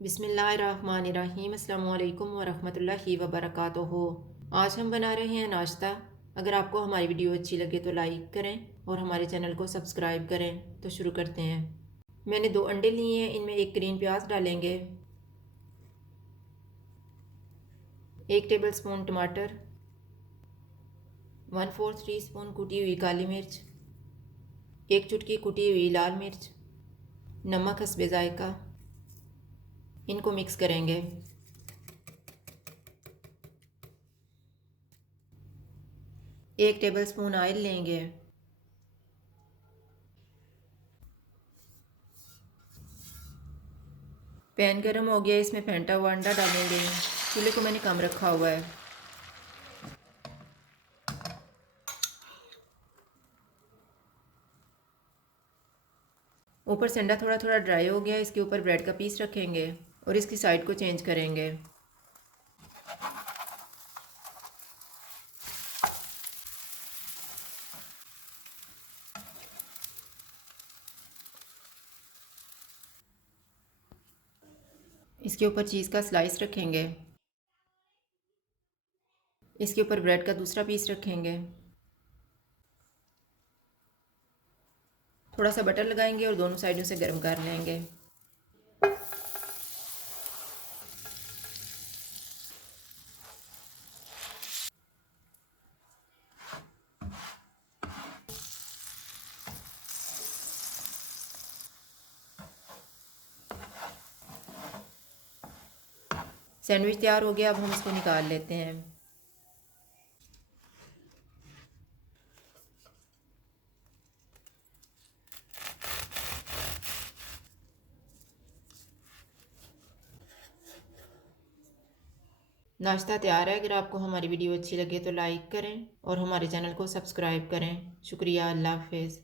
बिस्मिल्लाहिर्रहमानिर्रहीम अस्सलामुअलैकुम वरहमतुल्लाहि वबरकातुहू। आज हम बना रहे हैं नाश्ता। अगर आपको हमारी वीडियो अच्छी लगे तो लाइक करें और हमारे चैनल को सब्सक्राइब करें। तो शुरू करते हैं। मैंने 2 अंडे लिए हैं, इनमें 1 ग्रीन प्याज डालेंगे, 1 टेबल स्पून टमाटर, 1/4 टीस्पून कुटी हुई काली मिर्च, 1 चुटकी कुटी हुई लाल मिर्च, नमक हस्बे ज़ायका। इनको मिक्स करेंगे। एक टेबल स्पून ऑयल लेंगे। पैन गर्म हो गया, इसमें फेंटा हुआ अंडा डालेंगे। चूल्हे को मैंने कम रखा हुआ है। ऊपर से अंडा थोड़ा थोड़ा ड्राई हो गया, इसके ऊपर ब्रेड का पीस रखेंगे और इसकी साइड को चेंज करेंगे। इसके ऊपर चीज़ का स्लाइस रखेंगे। इसके ऊपर ब्रेड का दूसरा पीस रखेंगे। थोड़ा सा बटर लगाएंगे और दोनों साइडों से गर्म कर लेंगे। सैंडविच तैयार हो गया, अब हम इसको निकाल लेते हैं। नाश्ता तैयार है। अगर आपको हमारी वीडियो अच्छी लगे तो लाइक करें और हमारे चैनल को सब्सक्राइब करें। शुक्रिया। अल्लाह हाफिज़।